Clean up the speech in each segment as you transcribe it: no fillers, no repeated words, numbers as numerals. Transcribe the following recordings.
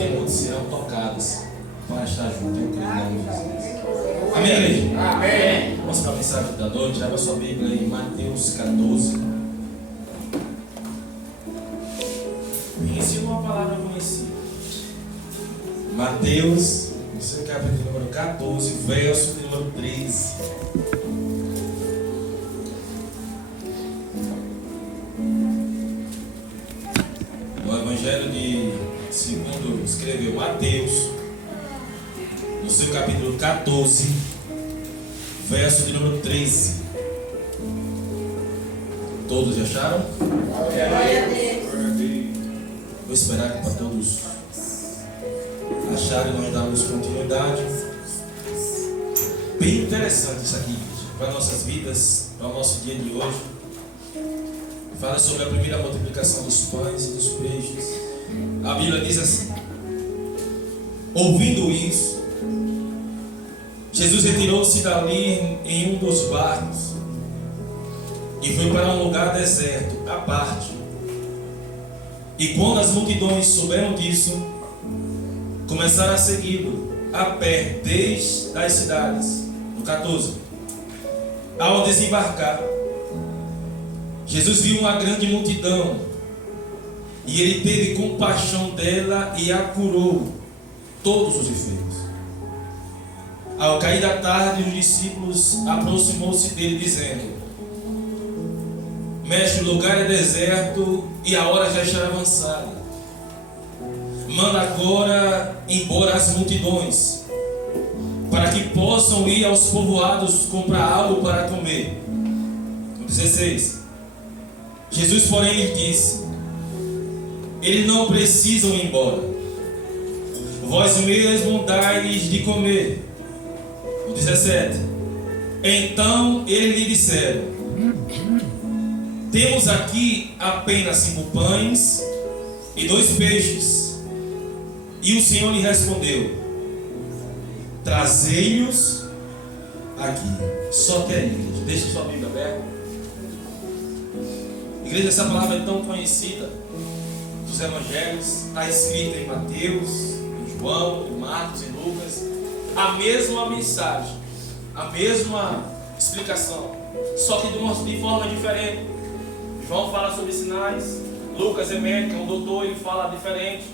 temores serão tocadas para estar junto. Eu creio em nome de Jesus. Amém, igreja? Amém. Vamos para a mensagem da noite. Abra sua Bíblia em Mateus 14. Me ensina uma palavra conhecida. Mateus, no seu capítulo número 14, verso de número 13. O Evangelho de segundo escreveu Mateus, no seu capítulo 14, verso de número 13. Todos já acharam? Glória a Deus. Vou esperar para todos acharem e nós darmos continuidade. Bem interessante isso aqui, para nossas vidas, para o nosso dia de hoje. Fala sobre a primeira multiplicação dos pães e dos peixes. A Bíblia diz assim: ouvindo isso, Jesus retirou-se dali em um dos barcos e foi para um lugar deserto, à parte. E quando as multidões souberam disso, começaram a segui-lo a pé desde as cidades. No 14. Ao desembarcar, Jesus viu uma grande multidão e ele teve compaixão dela e a curou todos os enfermos. Ao cair da tarde, os discípulos aproximou-se dele dizendo: Mestre, o lugar é deserto e a hora já está avançada. Manda agora embora as multidões, para que possam ir aos povoados comprar algo para comer. 16. Jesus, porém, lhes disse: eles não precisam ir embora. Vós mesmo dai-lhes de comer. 17. Então eles lhe disseram: temos aqui apenas 5 pães e 2 peixes. E o Senhor lhe respondeu: trazei-os aqui. Só que é igreja. Deixa sua Bíblia aberta. Igreja, essa palavra é tão conhecida dos evangelhos, está escrita em Mateus, em João, em Marcos, em Lucas. A mesma mensagem, a mesma explicação, só que de forma diferente. João fala sobre sinais, Lucas é médico, é um doutor, ele fala diferente.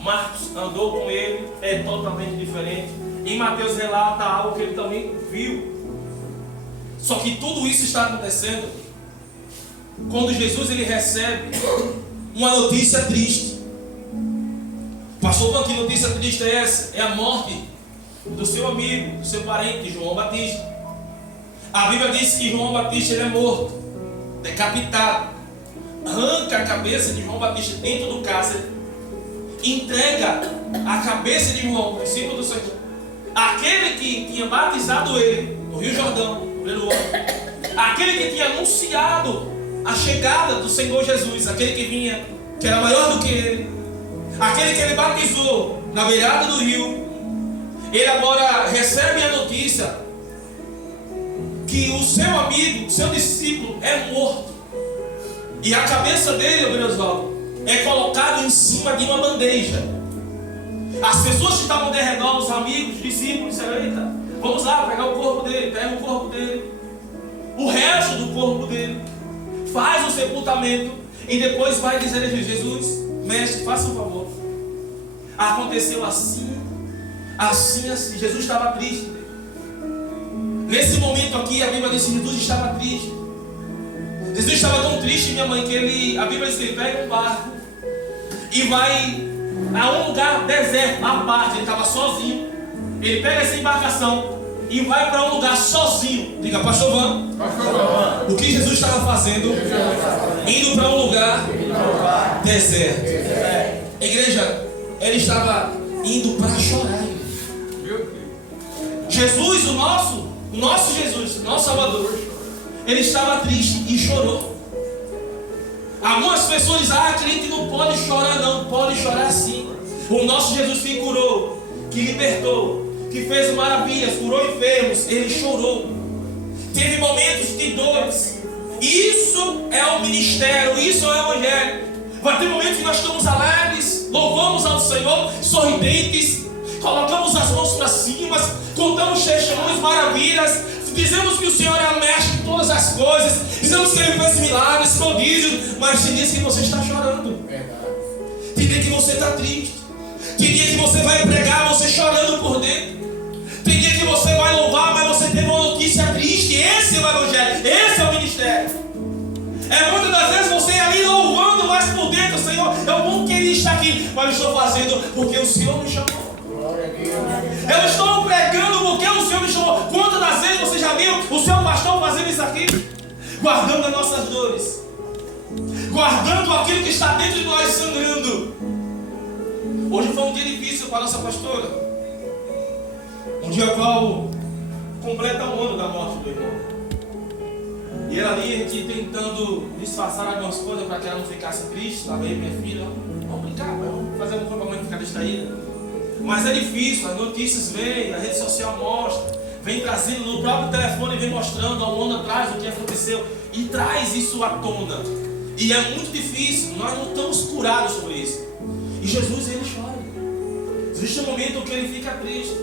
Marcos andou com ele, é totalmente diferente. E Mateus relata algo que ele também viu. Só que tudo isso está acontecendo quando Jesus ele recebe uma notícia triste. Pastor, que notícia triste é essa? É a morte do seu amigo, do seu parente, João Batista. A Bíblia diz que João Batista ele é morto, decapitado. Arranca a cabeça de João Batista dentro do cárcere, entrega a cabeça de João, discípulo do Senhor, aquele que tinha batizado ele no Rio Jordão, no primeiro ano, aquele que tinha anunciado a chegada do Senhor Jesus, aquele que vinha, que era maior do que ele, aquele que ele batizou na beirada do rio. Ele agora recebe a notícia que o seu amigo, seu discípulo é morto. E a cabeça dele, Oswaldo, é colocada em cima de uma bandeja. As pessoas que estavam de redor, os amigos, os discípulos, disseram: eita, vamos lá pegar o corpo dele. Pega o corpo dele, o resto do corpo dele, faz o sepultamento e depois vai dizer a Jesus: mestre, faça um favor. Aconteceu assim. Jesus estava triste. Nesse momento aqui, a Bíblia diz que Jesus estava triste. Jesus estava tão triste, minha mãe, que a Bíblia diz que ele pega um barco e vai a um lugar deserto, à parte. Ele estava sozinho. Ele pega essa embarcação e vai para um lugar sozinho. Diga, Pastor Van, o que Jesus estava fazendo? Indo para um lugar deserto. Igreja, ele estava indo para chorar. Jesus, o nosso Jesus, nosso Salvador, ele estava triste e chorou. Algumas pessoas dizem: a gente não pode chorar, não, pode chorar sim. O nosso Jesus que curou, que libertou, que fez maravilhas, curou enfermos, ele chorou. Teve momentos de dores. Isso é o ministério, isso é o evangelho. Vai ter momentos que nós estamos alegres, louvamos ao Senhor sorridentes, colocamos as mãos para cima, contamos testemunhos, maravilhas, dizemos que o Senhor é o mestre de todas as coisas, dizemos que Ele fez milagres, prodígios, mas tem dias que você está chorando, tem dia que você está triste, tem dia que você vai pregar, você chorando por dentro, tem dia que você vai louvar, mas você teve uma notícia triste. Esse é o Evangelho, esse é o ministério. Muitas das vezes você ali louvando, mas por dentro, Senhor, eu não queria estar aqui, mas eu estou fazendo porque o Senhor me chamou. Eu estou pregando porque o Senhor me chamou. Quantas das vezes você já viu o seu pastor fazendo isso aqui? Guardando as nossas dores, guardando aquilo que está dentro de nós sangrando. Hoje foi um dia difícil para a nossa pastora, um dia qual completa um ano da morte do irmão. E ela ali, a gente tentando disfarçar algumas coisas para que ela não ficasse triste. Estava aí minha filha, vamos brincar, vamos fazer alguma coisa para a mãe ficar distraída. Mas é difícil, as notícias vêm, a rede social mostra, vem trazendo no próprio telefone, vem mostrando há um ano atrás o que aconteceu e traz isso à tona. E é muito difícil, nós não estamos curados sobre isso. E Jesus, ele chora. Existe um momento que ele fica triste.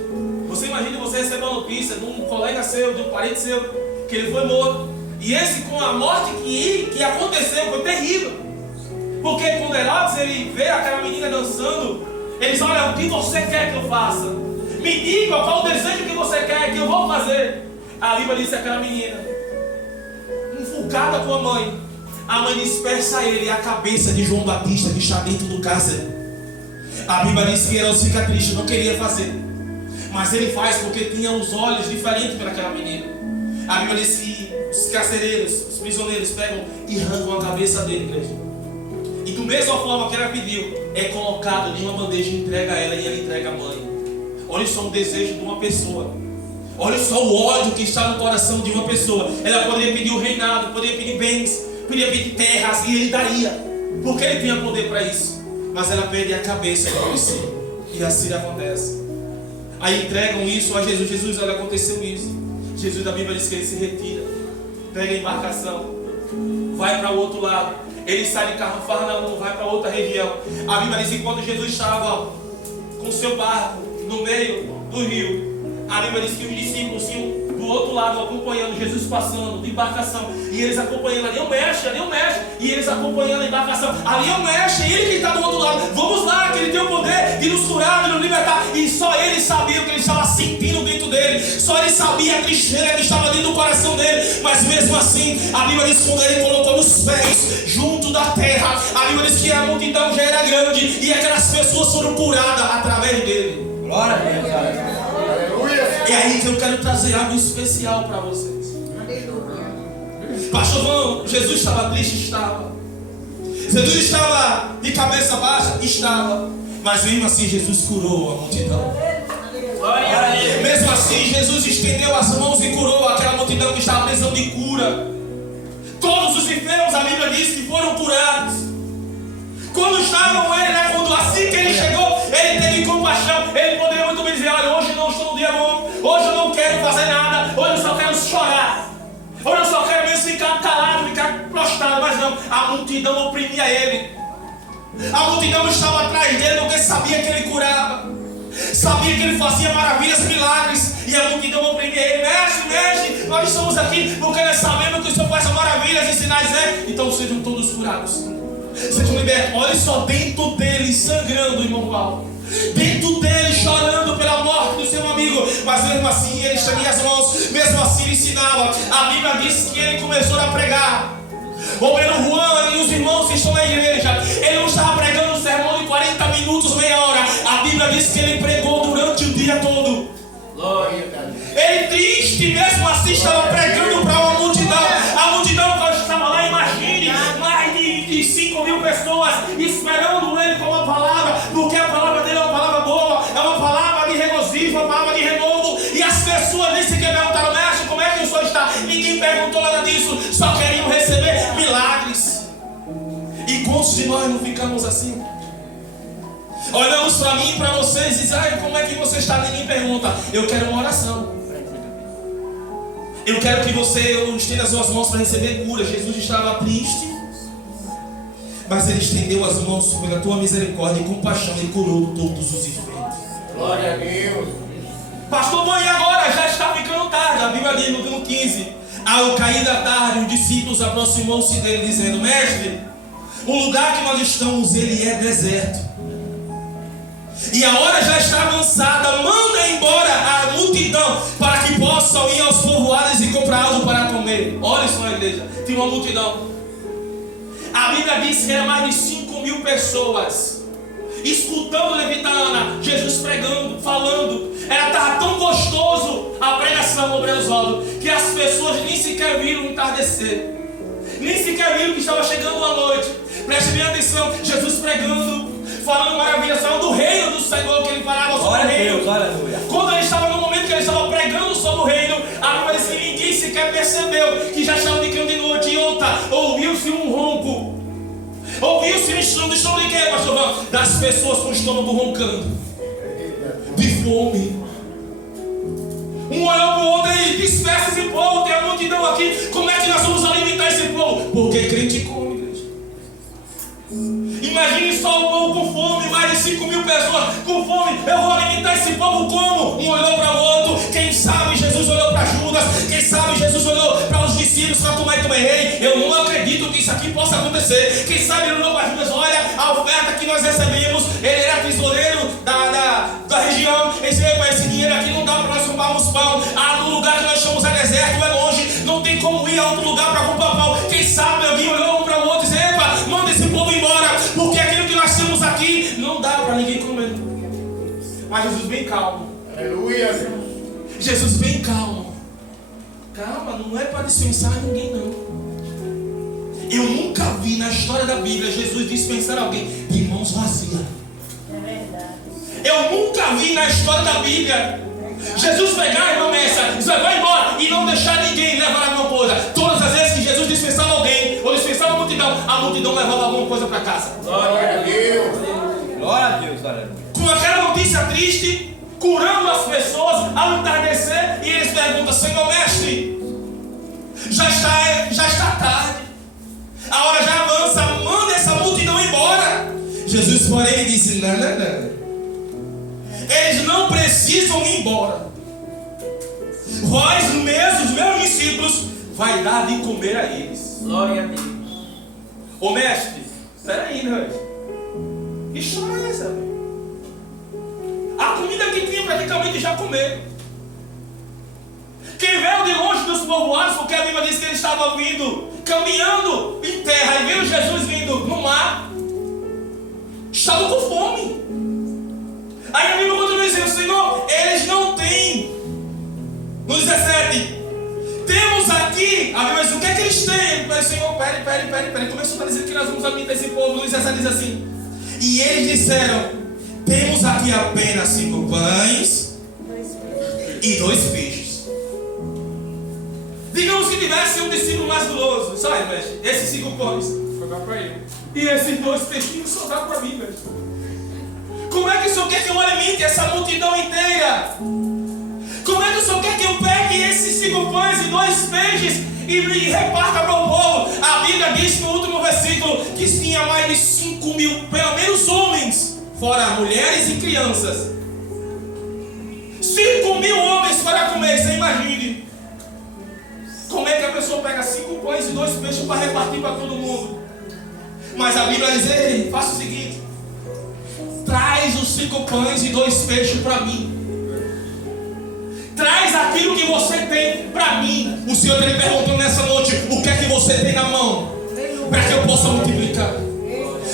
Você imagina você receber uma notícia de um colega seu, de um parente seu, que ele foi morto. E esse, com a morte que aconteceu, foi terrível. Porque quando Herodes ele vê aquela menina dançando, ele diz: olha, o que você quer que eu faça? Me diga qual o desejo que você quer que eu vou fazer. A Bíblia diz que aquela menina, enforcada com a mãe dispersa a ele a cabeça de João Batista que está dentro do cárcere. A Bíblia diz que Herodes fica triste, não queria fazer, mas ele faz porque tinha os olhos diferentes para aquela menina. A Bíblia diz que os carcereiros, os prisioneiros pegam e arrancam a cabeça dele, igreja. E da mesma forma que ela pediu, é colocado em uma bandeja e entrega a ela, e ela entrega a mãe. Olha só o desejo de uma pessoa. Olha só o ódio que está no coração de uma pessoa. Ela poderia pedir o reinado, poderia pedir bens, poderia pedir terras, e ele daria, porque ele tinha poder para isso. Mas ela perde a cabeça para si. E assim acontece. Aí entregam isso a Jesus. Jesus, olha, aconteceu isso. Jesus, da Bíblia diz que ele se retira, pega a embarcação, vai para o outro lado. Ele sai de Cafarnaum, vai para outra região. A Bíblia diz que quando Jesus estava com seu barco no meio do rio, a Bíblia diz que os discípulos iam do outro lado acompanhando Jesus passando de embarcação, e eles acompanhando ali o mestre, e eles acompanhando a embarcação, ali é o mestre, ele que está do outro lado, vamos lá, que ele tem o poder de nos curar, de nos libertar. E só ele sabia o que ele estava sentindo dentro dele, só ele sabia a tristeza que estava dentro do coração dele. Mas mesmo assim, a Bíblia diz que quando ele colocou os pés junto da terra, a Bíblia diz que a multidão já era grande, e aquelas pessoas foram curadas através dele. Glória a Deus. É aí que eu quero trazer algo especial para vocês. Pastor João, Jesus estava triste? Estava. Jesus estava de cabeça baixa? Estava. Mas mesmo assim Jesus curou a multidão. Mesmo assim Jesus estendeu as mãos e curou aquela multidão que estava precisando de cura. Todos os enfermos, a Bíblia diz que foram curados. Quando estavam com ele, quando assim que ele chegou, ele teve compaixão. Ele poderia muito bem dizer: olha, hoje não estou no dia bom, hoje eu não quero fazer nada, hoje eu só quero chorar, hoje eu só quero mesmo ficar calado, ficar prostrado. Mas não, a multidão oprimia ele. A multidão estava atrás dele porque sabia que ele curava, sabia que ele fazia maravilhas, milagres. E a multidão oprimia ele: mestre, nós estamos aqui porque nós sabemos que o Senhor faz maravilhas e sinais, então sejam todos curados, sejam libertos. Olha só, dentro dele sangrando, irmão Paulo, dentro dele chorando pela morte do seu amigo, mas mesmo assim ele estendia as mãos, mesmo assim ele ensinava. A Bíblia diz que ele começou a pregar. O Pedro Juan e os irmãos que estão na igreja, ele não estava pregando um sermão de 40 minutos, meia hora. A Bíblia diz que ele pregou durante o dia todo. Ele triste, mesmo assim estava pregando para uma multidão. A multidão que estava lá, imagine, mais de 5.000 pessoas esperando ele com uma palavra, porque a palavra dele é uma palavra boa, é uma palavra de regozijo, uma palavra de renovo. E as pessoas nem sequer perguntaram: mestre, como é que o senhor está? Ninguém perguntou nada disso, só queriam receber milagres. E quantos de nós não ficamos assim? Olhamos para mim e para vocês e dizem: como é que você está? Ninguém pergunta. Eu quero uma oração. Eu quero que você estenda as suas mãos para receber cura. Jesus estava triste, Mas Ele estendeu as mãos pela tua misericórdia e compaixão e curou todos os enfermos. Glória a Deus. Pastor, bom, e agora? Já está ficando tarde. A Bíblia diz no 15: ao cair da tarde, os discípulos aproximou-se dele, dizendo: Mestre, o lugar que nós estamos, ele é deserto. E a hora já está avançada. Manda embora a multidão, para que possam ir aos povoados e comprar algo para comer. Olha só a igreja, tinha uma multidão. A Bíblia diz que era mais de 5.000 pessoas escutando Levitana, Jesus pregando, falando. Estava tão gostoso a pregação, Obreiro Oswaldo, que as pessoas nem sequer viram o entardecer, nem sequer viram que estava chegando a noite. Preste bem atenção, Jesus pregando, falando maravilhas, falando do reino do Senhor, que ele falava sobre o reino. Quando ele estava no momento que ele estava pregando sobre o reino, a Bíblia diz que ninguém sequer percebeu que já estava ficando de noite. E outra, ouviu-se um ronco. Ouviu-se um estrondo de quê, pastor Van? Das pessoas com o estômago roncando, de fome. Um olhou para o outro e dispersa esse povo, tem a multidão aqui. Como é que nós vamos alimentar esse povo? Porque crente come, igreja. Imagine só o povo com fome, mais de 5.000 pessoas com fome. Eu vou alimentar esse povo como? Um olhou para o outro. Quem sabe Jesus olhou para Judas. Quem sabe Jesus olhou para os discípulos, para Tomé e Tomé. Eu não acredito que isso aqui possa acontecer. Quem sabe ele olhou para Judas. Olha a oferta que nós recebemos. Ele era tesoureiro da região. Esse dinheiro aqui não dá para nós comprarmos pão. No lugar que nós chamamos é deserto, é longe. Não tem como ir a outro lugar para comprar pão. Quem sabe alguém olhou um para o outro e disse: epa, manda esse povo embora, porque aquilo que nós temos aqui não dá para ninguém comer. Mas Jesus bem calmo. Aleluia. Jesus bem calmo. Calma, não é para dispensar ninguém, não. Eu nunca vi na história da Bíblia Jesus dispensar alguém de mãos vazias. É verdade. Eu nunca vi na história da Bíblia Jesus pegar, irmão Messa, dizer: vai embora, e não deixar ninguém levar alguma coisa. Todas as vezes que Jesus dispensava alguém, ou dispensava a multidão levava alguma coisa para casa. Glória a Deus. Glória a Deus, aleluia. Com aquela notícia triste, curando as pessoas ao entardecer, e eles perguntam: Senhor Mestre, já está tarde, a hora já avança, manda essa multidão embora. Jesus, porém, disse: não. Eles não precisam ir embora. Vós mesmos, os meus discípulos, vai dar de comer a eles. Glória a Deus. Ô mestre, peraí, né? Que história é essa? A comida que tinha praticamente já comeram. Quem veio de longe dos povoados, porque a Bíblia diz que eles estavam vindo, caminhando em terra, e viu Jesus vindo no mar, estavam com fome. Aí a Bíblia continua dizendo: Senhor, eles não têm. No 17, temos aqui. A Bíblia diz: o que é que eles têm? Ele diz: Senhor, pere. Começou a dizer que nós vamos alimentar esse povo. No 17 diz assim: e eles disseram: temos aqui apenas 5 pães e 2 peixes. Digamos que tivesse um discípulo mais guloso. Sai, mestre, esses 5 pães sobrar para ele, e esses 2 peixinhos sobraram para mim, mestre. Como é que o Senhor quer que eu alimente essa multidão inteira? Como é que o Senhor quer que eu pegue esses 5 pães e 2 peixes e reparta para o povo? A Bíblia diz no último versículo que tinha mais de 5.000, pelo menos homens, fora mulheres e crianças. 5.000 homens para comer, você imagine. Como é que a pessoa pega 5 pães e 2 peixes para repartir para todo mundo? Mas a Bíblia diz: ei, faça o seguinte, traz os 5 pães e 2 peixes para mim. Traz aquilo que você tem para mim. O Senhor está lhe perguntando nessa noite: o que é que você tem na mão, para que eu possa multiplicar?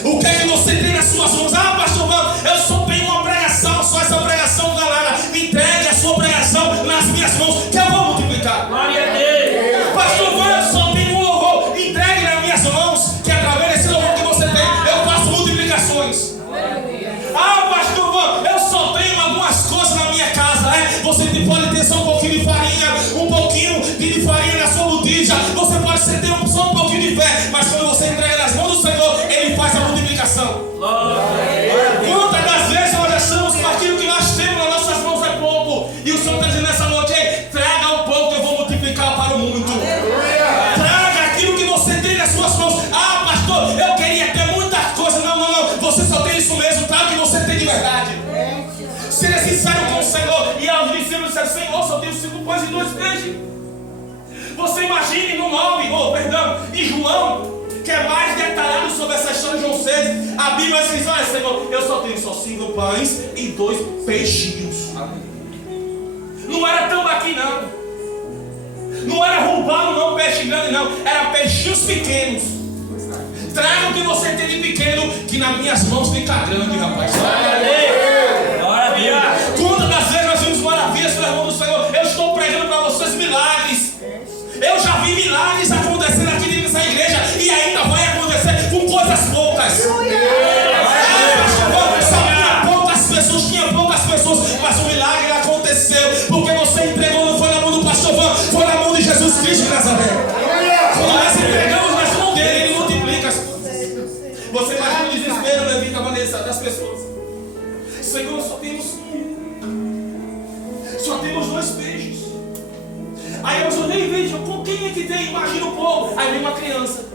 O que é que você tem nas suas mãos? Pastor Van, eu só tenho uma pregação, só essa pregação, galera. Entregue a sua pregação nas minhas mãos, que eu vou multiplicar. Glória a Deus. Pastor Van, eu só tenho um louvor. Entregue nas minhas mãos, que através desse louvor que você tem, eu faço multiplicações. Pastor Van, eu só tenho algumas coisas na minha casa. Você pode ter só um pouquinho de farinha, um pouquinho de farinha na sua botija. Você pode ter só um pouquinho de fé, mas quando você entrega nas mãos do Senhor, Ele faz a multiplicação. Quantas das disseram: Senhor, só tenho 5 pães e 2 peixes. Você imagine no 9, em João, que é mais detalhado sobre essa história de João 6, a Bíblia diz: olha, Senhor, eu só tenho 5 pães e 2 peixinhos. Não era tão aqui não. Não era roubado não, peixe grande não. Era peixinhos pequenos. Traga o que você tem de pequeno, que nas minhas mãos fica grande, rapaz. Glória a Deus. Glória a Deus. Quantas das vezes nós vimos maravilhas pela mão do Senhor? Eu estou pregando para vocês milagres. Eu já vi milagres acontecendo aqui dentro dessa igreja e ainda vai acontecer com coisas poucas. Tinha poucas pessoas, mas o milagre aconteceu porque você entregou, não foi na mão do pastor Van, foi na mão de Jesus Cristo de Nazaré. Quando nós entregamos nas mãos dele, ele multiplica as coisas. Você imagina o desespero, Levita, Vanessa, das pessoas. Senhor, só temos 2 peixes. Aí eu olhei e vejo, com quem é que tem? Imagina o povo. Aí vem uma criança.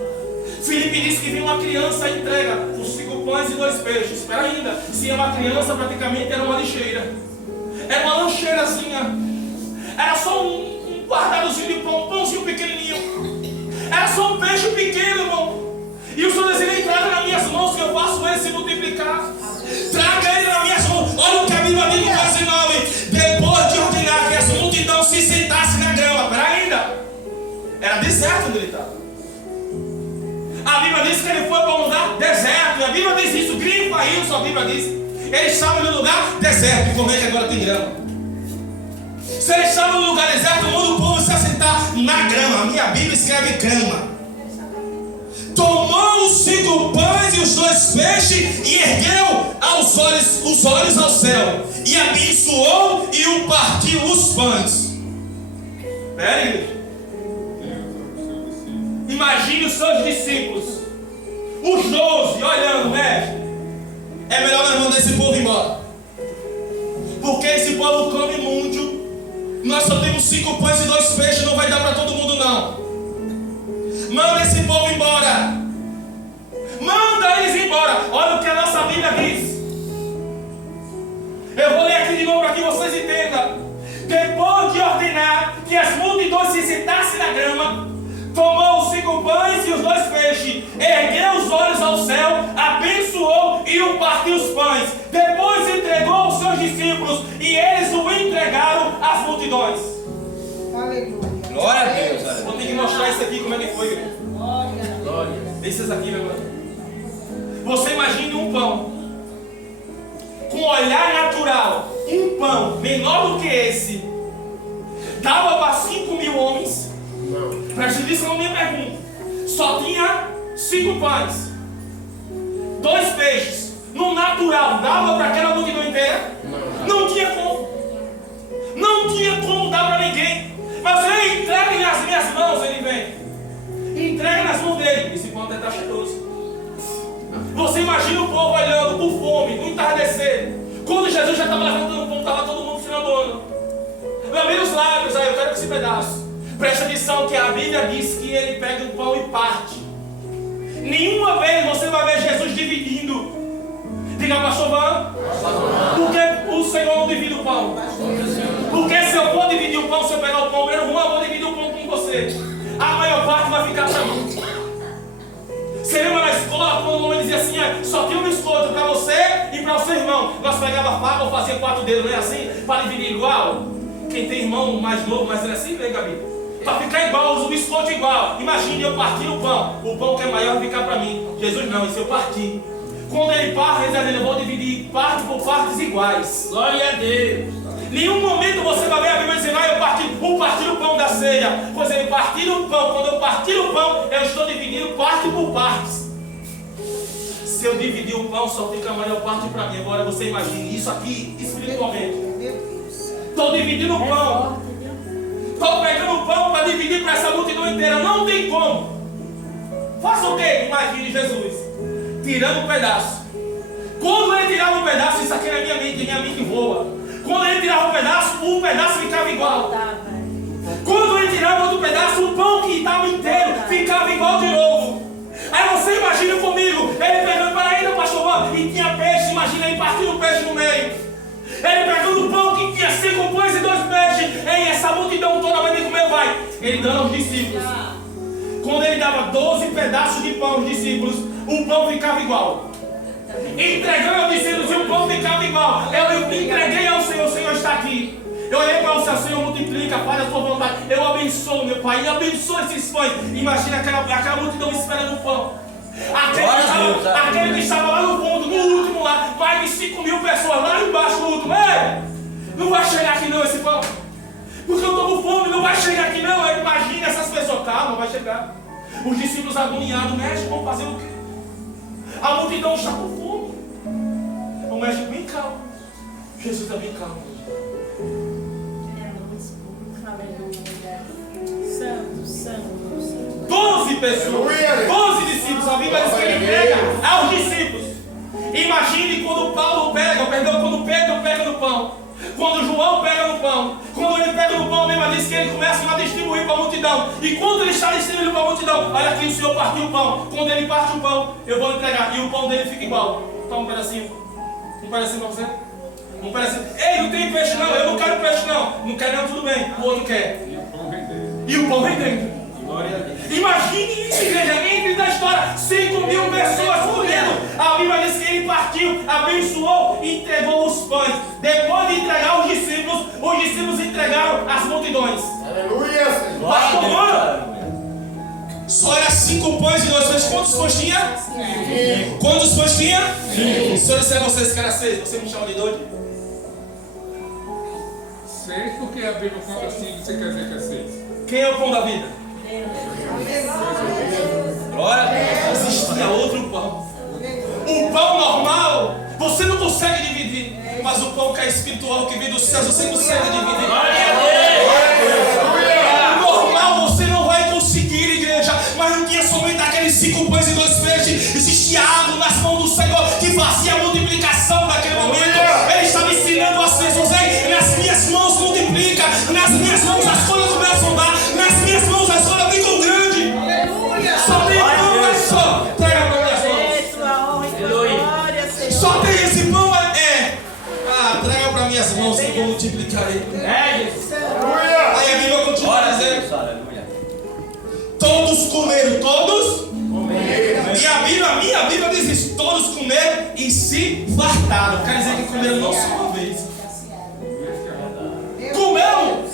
Filipe disse que vem uma criança e entrega os 5 pães e 2 peixes. Espera ainda, se é uma criança, praticamente era uma lixeira. Era uma lancheirazinha. Era só um guardadozinho de pão, um pãozinho pequenininho. Era só um peixe pequeno, irmão. E o Senhor deseja traga nas minhas mãos, que eu faço ele se multiplicar. Traga ele nas minhas mãos. Olha o que a Bíblia diz no verso 9. Depois de ordenar que essa multidão se sentasse na grama. Espera ainda. Era deserto onde ele estava. A Bíblia diz que ele foi para um lugar deserto. E a Bíblia diz isso, grifa isso, a Bíblia diz. Ele estava no lugar deserto. E como é que agora tem grama? Se ele estava no lugar deserto, manda o povo se assentar na grama. A minha Bíblia escreve grama. Tomou os 5 pães e os 2 peixes e ergueu os olhos ao céu. E abençoou e o partiu os pães. Espera aí, igreja. Imagine os seus discípulos, os 12, olhando, mestre. É melhor nós mandar esse povo embora, porque esse povo come muito. Nós só temos 5 pães e 2 peixes, não vai dar para todo mundo não. Manda esse povo embora. Manda eles embora. Olha o que a nossa Bíblia diz. Eu vou ler aqui de novo para que vocês entendam. Depois de ordenar que as multidões se sentassem na grama, tomou os 5 pães e os 2 peixes, ergueu os olhos ao céu, abençoou e o partiu os pães. Depois entregou aos seus discípulos e eles o entregaram às multidões. Aleluia. Glória a Deus. Vou ter que mostrar isso aqui, como é que foi, igreja. Glória. Deixa isso aqui, meu irmão. Você imagine um pão com olhar natural, um pão menor do que esse, dava para 5.000 homens. Preste atenção na minha pergunta. Só tinha 5 pães, 2 peixes. No natural, dava para aquela multidão inteira? Não tinha como. Não tinha como dar para ninguém. Mas ele entrega nas minhas mãos, ele vem. Entrega nas mãos dele. Esse pão até está cheiroso. Você imagina o povo olhando com fome, no entardecer. Quando Jesus já estava levantando o pão, estava todo mundo se lamando. Lambendo os lábios, aí eu quero esse pedaço. Presta atenção que a Bíblia diz que ele pega o pão e parte. Nenhuma vez você vai ver Jesus dividindo. Diga, pastor Van, por que o Senhor não divide o pão? Porque se eu for dividir o pão, se eu pegar o pão, eu vou dividir o pão com você. A maior parte vai ficar para mim. Você lembra na escola, quando o homem dizia assim, só tinha um biscoito para você e para o seu irmão. Nós pegava a faca ou fazia 4 dedos, não é assim? Para dividir igual. Quem tem irmão mais novo, mas é assim, né, Gabi? Para ficar igual, usa o biscoito igual. Imagine eu partir o pão que é maior vai ficar para mim. Jesus não, e se eu partir? Quando ele parte, ele está dizendo, eu vou dividir parte por partes iguais. Glória a Deus. Nenhum momento você vai ver a Bíblia dizendo, eu partir o pão da ceia. Pois ele partir o pão, quando eu partir o pão, eu estou dividindo parte por partes. Se eu dividir o pão, só fica a maior parte para mim. Agora você imagine isso aqui espiritualmente. Estou dividindo o pão. Estou pegando o pão para dividir para essa multidão inteira. Não tem como. Faça o quê? Imagine Jesus tirando um pedaço. Quando ele tirava um pedaço, isso aqui na minha mente voa. Quando ele tirava um pedaço ficava igual. Quando ele tirava outro pedaço, o pão que estava inteiro ficava igual de novo. Aí você imagina comigo, ele pegando para ainda, pastor Van, e tinha peixe, imagina ele partindo o peixe no meio. Ele pegando o pão que tinha 5 pães e 2 peixes, essa multidão toda vai vir comer, vai. Ele dando aos discípulos. Quando ele dava 12 pedaços de pão aos discípulos, o pão ficava igual. Entregando aos discípulos e o pão ficava igual. Eu entreguei ao Senhor, o Senhor está aqui. Eu olhei para o Senhor, multiplica, faz a sua vontade. Eu abençoo, meu Pai, e abençoo esses pães. Imagina aquela multidão esperando o pão. Aquele que estava lá no fundo, no último lá, mais de 5.000 pessoas lá embaixo no último. Ei, não vai chegar aqui não esse pão. Porque eu estou com fome, não vai chegar aqui não. Aí imagina essas pessoas, calma, vai chegar. Os discípulos agoniados, mestre, vão fazer o quê? A multidão está com fome. O mestre bem calmo. Jesus está bem calmo. Santo, santo, santo. 12 pessoas, 12 discípulos. A Bíblia diz que ele entrega aos discípulos. Imagine quando Paulo pega, quando Pedro pega no pão, quando João pega no pão, quando ele pega no pão, a Bíblia diz que ele começa a distribuir para a multidão. E quando ele está distribuindo para a multidão, olha aqui, o Senhor partiu o pão. Quando ele parte o pão, eu vou entregar. E o pão dele fica igual. Toma um pedacinho. Um pedacinho para você. Um pedacinho. Ei, não tem peixe não, eu não quero peixe não. Não quer não, tudo bem. O outro quer. E o pão vem dentro. Imagine isso, igreja, entre da história, 5.000 pessoas comendo. A Bíblia diz que ele partiu, abençoou e entregou os pães. Depois de entregar os discípulos entregaram as multidões. Aleluia, Senhor. Pastor, mano, só era 5 pães e 2 pães. Quantos pães tinha? 5. Quantos pães tinha? 5. Se eu disser a vocês que era 6, você me chama de doido? 6 porque a Bíblia conta 5, você quer dizer que é 6? Quem é o pão da vida? Glória a Deus. Existia outro pão. O pão normal, você não consegue dividir. Mas o pão que é espiritual, que vem dos céus, você consegue dividir. O normal você não vai conseguir, igreja. Mas não tinha somente aqueles 5 pães e 2 peixes. Existia água nas mãos do Senhor que fazia a multiplicação naquele momento. Ele estava ensinando as pessoas: ei, nas minhas mãos multiplica, nas minhas mãos as coisas começam a dar, nas minhas mãos as coisas ficam grandes. Aleluia. Só tem pão, mas só. Traga para minhas mãos. Glória, Senhor. Só tem esse pão, traga para minhas mãos que eu vou multiplicar ele. Aleluia. Aí a Bíblia continua dizendo: todos comeram, todos. E a minha Bíblia diz isso: todos comeram e se fartaram. Quer dizer que comeram não só uma vez. Comeram,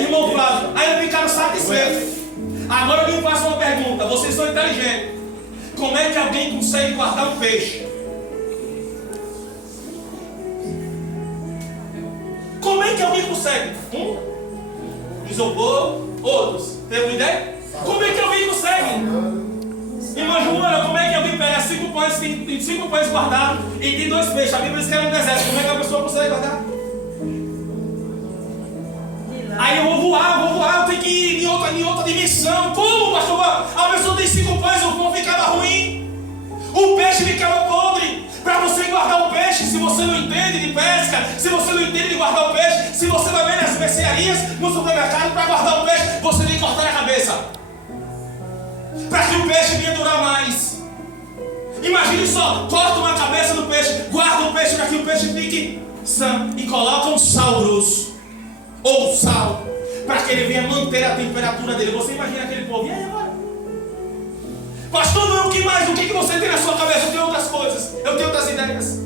irmão Flávio, aí ficaram satisfeitos. Agora eu me faço uma pergunta: vocês são inteligentes. Como é que alguém consegue guardar um peixe? Como é que alguém consegue? Isopor, outros. Tem uma ideia? Como é que alguém consegue? Irmã Joana, como é que alguém pega 5 pães guardados e tem 2 peixes? A Bíblia diz que era um deserto. Como é que a pessoa consegue guardar? Aí eu vou voar, eu tenho que ir em outra dimensão. Como, pastor? A pessoa tem 5 pães, o pão ficava ruim, o peixe ficava podre. Para você guardar o peixe, se você não entende de pesca, se você não entende de guardar o peixe, se você vai ver nas mercearias, no supermercado, para guardar o peixe, você tem que cortar a cabeça, para que o peixe venha durar mais. Imagine só, corta uma cabeça do peixe, guarda o peixe para que o peixe fique sã e coloca um sal grosso ou sal, para que ele venha manter a temperatura dele. Você imagina aquele povo: e aí agora? Pastor, não, o que mais? O que você tem na sua cabeça? Eu tenho outras coisas, eu tenho outras ideias.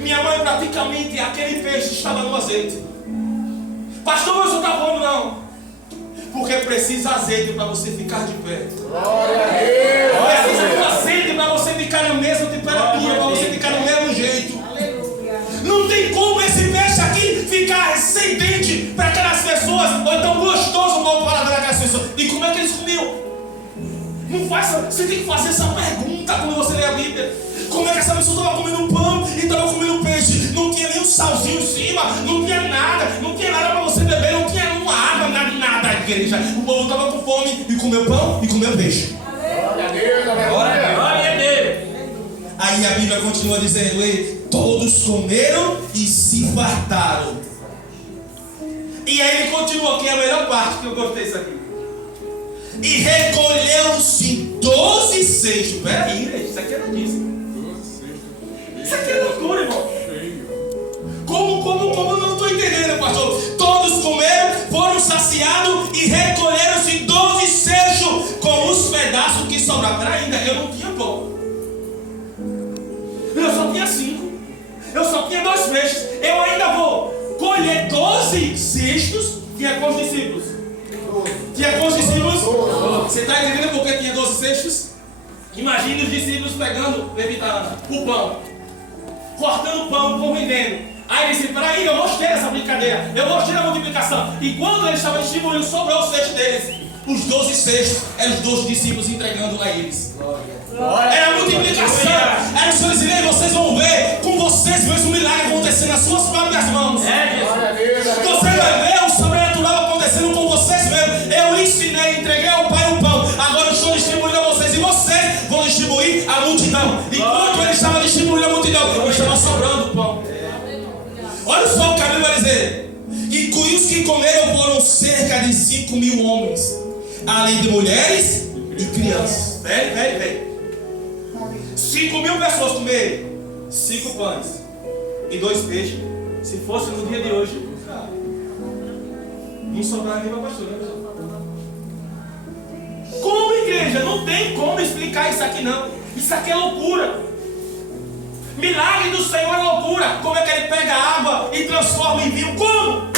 Minha mãe, praticamente, aquele peixe estava no azeite. Pastor, mas não está bom não. Porque precisa azeite para você ficar de pé. Glória a Deus. Precisa de azeite para você ficar na mesma temperatura, para você ficar no mesmo jeito. Aleluia. Não tem como esse peixe aqui ficar sem dente para aquelas pessoas, ou então gostoso para o paladar daquelas pessoas. E como é que eles comiam? Não faça, você tem que fazer essa pergunta quando você lê a Bíblia. Como é que essa pessoa estava comendo pão e estava comendo peixe? Não tinha nem um salzinho em cima, não tinha nada para você beber, não tinha uma água, nada, igreja. O povo estava com fome e comeu pão e comeu peixe. Glória a Deus, aleluia. Glória a Deus. Aí a Bíblia continua dizendo: ei, todos comeram e se fartaram. E aí ele continua, que é a melhor parte que eu gostei disso aqui. E recolheram-se 12 cestos. Peraí, gente, isso aqui é notícia. Isso aqui é loucura, irmão. Como eu não estou entendendo, pastor? Todos comeram, foram saciados e recolheram-se 12 cestos com os pedaços que sobraram. Era ainda, eu não tinha pão. Eu só tinha 5. Eu só tinha 2 peixes. Eu ainda vou colher 12 cestos. Tinha quantos discípulos? Tinha quantos discípulos? Você está entendendo por que tinha 12 cestos? Imagine os discípulos pegando, levitando o pão, cortando o pão, o pão vendendo. Aí ele disse: peraí, eu gostei dessa brincadeira, eu gostei da multiplicação. E quando eles estavam distribuindo, sobrou o cesto deles. Os 12 cestos eram os 12 discípulos entregando a eles. Era a multiplicação. Era o Senhor dizendo: vocês vão ver com vocês mesmo o milagre acontecer nas suas próprias mãos. Você vai ver o sobrenatural acontecendo com vocês mesmo. Eu ensinei, entreguei ao Pai o pão. Agora eu estou distribuindo a vocês. E vocês vão distribuir a multidão. Enquanto ele estava distribuindo a multidão, estava sobrando o pão. Olha só o que a Bíblia vai dizer. E os que comeram foram cerca de 5.000 homens, além de mulheres e crianças. Vem. 5.000 pessoas comeram 5 pães e 2 peixes. Se fosse no dia de hoje, não sobraria nem para pastor, né, pessoal? Como igreja? Não tem como explicar isso aqui, não. Isso aqui é loucura. Milagre do Senhor é loucura. Como é que ele pega água e transforma em vinho? Como?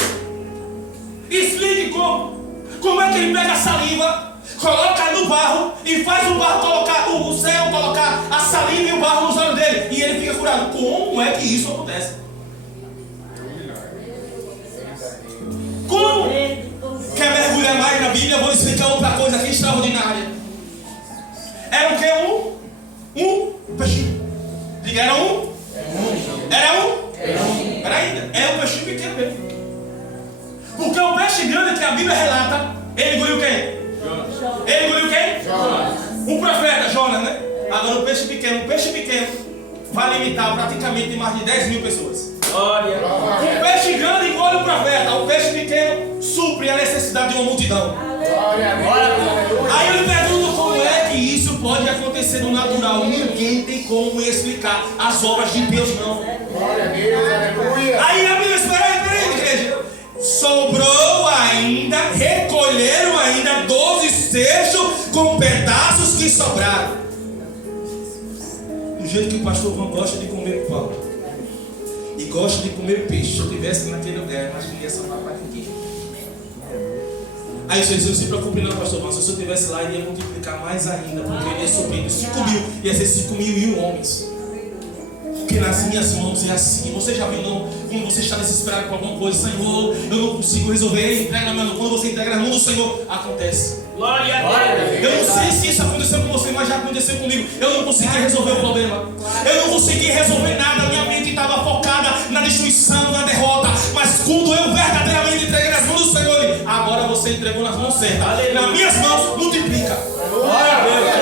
Explique como. Como é que ele pega a saliva, coloca no barro e faz o barro colocar o céu, colocar a saliva e o barro nos olhos dele e ele fica curado? Como é que isso acontece? Como? Quer mergulhar mais na Bíblia? Eu vou explicar outra coisa aqui extraordinária. Era o que? Um peixinho. Diga, era um? Era um? Era ainda. É um peixinho pequeno mesmo. Porque o peixe grande que a Bíblia relata, ele engoliu quem? Jonas. Ele engoliu quem? Jonas. Um profeta, Jonas, né? Agora o peixe pequeno vai limitar praticamente mais de 10.000 pessoas. Glória. O peixe grande engole o profeta, o peixe pequeno supre a necessidade de uma multidão. Aí eu lhe pergunto: como é que isso pode acontecer no natural? Ninguém tem como explicar as obras de Deus, não. Aí a Bíblia diz: peraí, igreja. Sobrou ainda, recolheram ainda 12 cestos com pedaços que sobraram. Do jeito que o pastor João gosta de comer pão e gosta de comer peixe. Se eu estivesse naquele lugar, mas não ia sobrar para ninguém. Aí você disse: não se preocupe não, pastor João. Se eu estivesse lá, ele ia multiplicar mais ainda, porque ele ia suprir 5.000, ia ser 5.000 homens. Porque nas minhas mãos é assim. Você já viu, não? Quando você está desesperado com alguma coisa: Senhor, eu não consigo resolver, entrega na minha mão. Quando você entrega na mão do Senhor, acontece. Glória a Deus. Eu não sei se isso aconteceu com você, mas já aconteceu comigo. Eu não consegui resolver o problema. Eu não consegui resolver nada. Minha mente estava focada na destruição, na derrota. Mas quando eu verdadeiramente entreguei nas mãos do Senhor, ele: agora você entregou nas mãos certas. Nas minhas mãos, multiplica.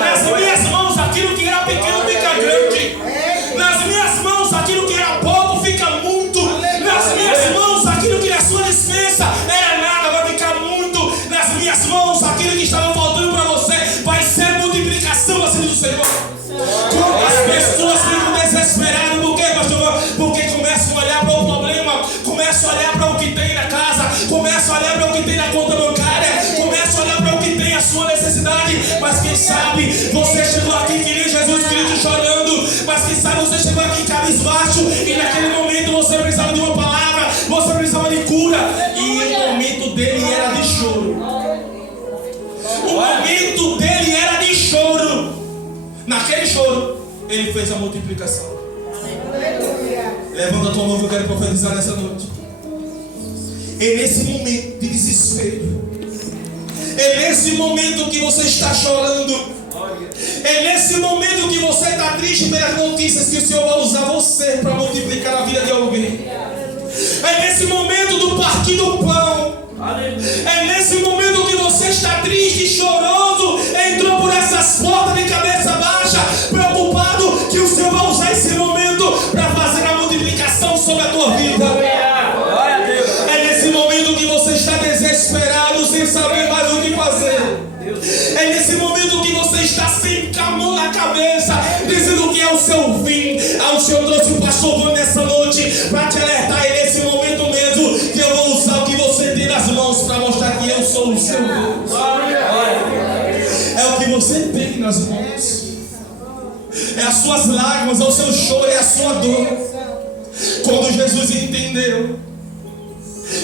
Nas minhas mãos, aquilo que era pequeno fica grande. Nas minhas mãos, aquilo que era pouco fica muito. Nas minhas mãos, aquilo que na sua dispensa era nada vai ficar muito. Nas minhas mãos, aquilo que estava faltando para você vai ser multiplicação, assim do Senhor. Quantas pessoas ficam desesperadas? Por quê, pastor? Porque começam a olhar para o problema, começam a olhar para o que tem na casa, começam a olhar para o que tem na conta bancária, começam a olhar para o que tem a sua necessidade. Mas quem sabe você chegou aqui que nem Jesus Cristo chorando. Mas quem sabe você chegou aqui cabisbaixo e naquele momento você precisava de uma palavra, você precisava de cura. E o momento dele era de choro. O momento dele era de choro. Naquele choro, ele fez a multiplicação. Levanta a tua mão que eu quero profetizar nessa noite. É nesse momento de desespero, é nesse momento que você está chorando, é nesse momento que você está triste pelas notícias, que o Senhor vai usar você para multiplicar a vida de alguém. É nesse momento do partir do pão. É nesse momento que você está triste, choroso, entrou por essas portas de cabeça baixa, preocupado, que o Senhor vai usar esse momento para fazer a multiplicação sobre a tua vida. É nesse momento que você está desesperado, sem saber mais o que fazer. É nesse momento que você está sem a mão na cabeça, dizendo que é o seu fim. O Senhor trouxe o pastor João nessa noite para te alertar. É nesse momento mesmo que eu vou usar o que você tem nas mãos para mostrar que seu Deus. É o que você tem nas mãos. É as suas lágrimas, é o seu choro, é a sua dor. Quando Jesus entendeu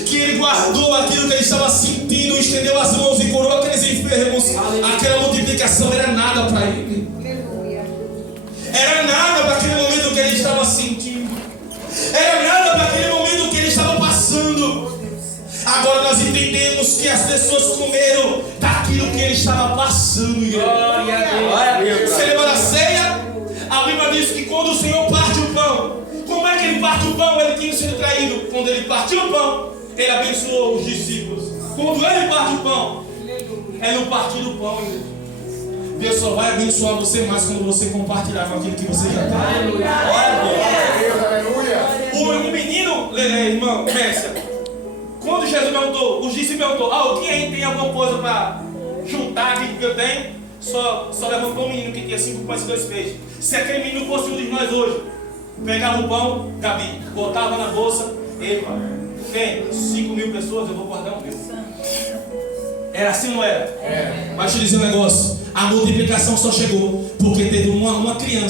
que ele guardou aquilo que ele estava sentindo, estendeu as mãos e curou aqueles enfermos, aquela multiplicação era nada para ele. Era nada para aquele momento que ele estava sentindo. Era nada para aquele momento que ele estava passando. Agora nós entendemos que as pessoas comeram daquilo que ele estava passando. Glória a Deus. Você lembra da ceia? A Bíblia diz que quando o Senhor parte o pão, como é que ele parte o pão? Ele tinha sido traído. Quando ele partiu o pão, ele abençoou os discípulos. Quando ele parte o pão, é no partir do pão, igreja. Deus só vai abençoar você mais quando você compartilhar com aquilo que você já tem. Aleluia. O menino, irmão, Mércia, quando Jesus perguntou, os discípulos perguntou: alguém tem alguma coisa para juntar aqui que eu tenho? Só levantou um menino que tinha 5 pães e 2 peixes. Se aquele menino fosse um de nós hoje, pegava o pão, Gabi, botava na bolsa, epa, tem 5.000 pessoas, eu vou guardar 1.000. Era assim ou não era? Mas deixa eu dizer um negócio: a multiplicação só chegou porque teve uma criança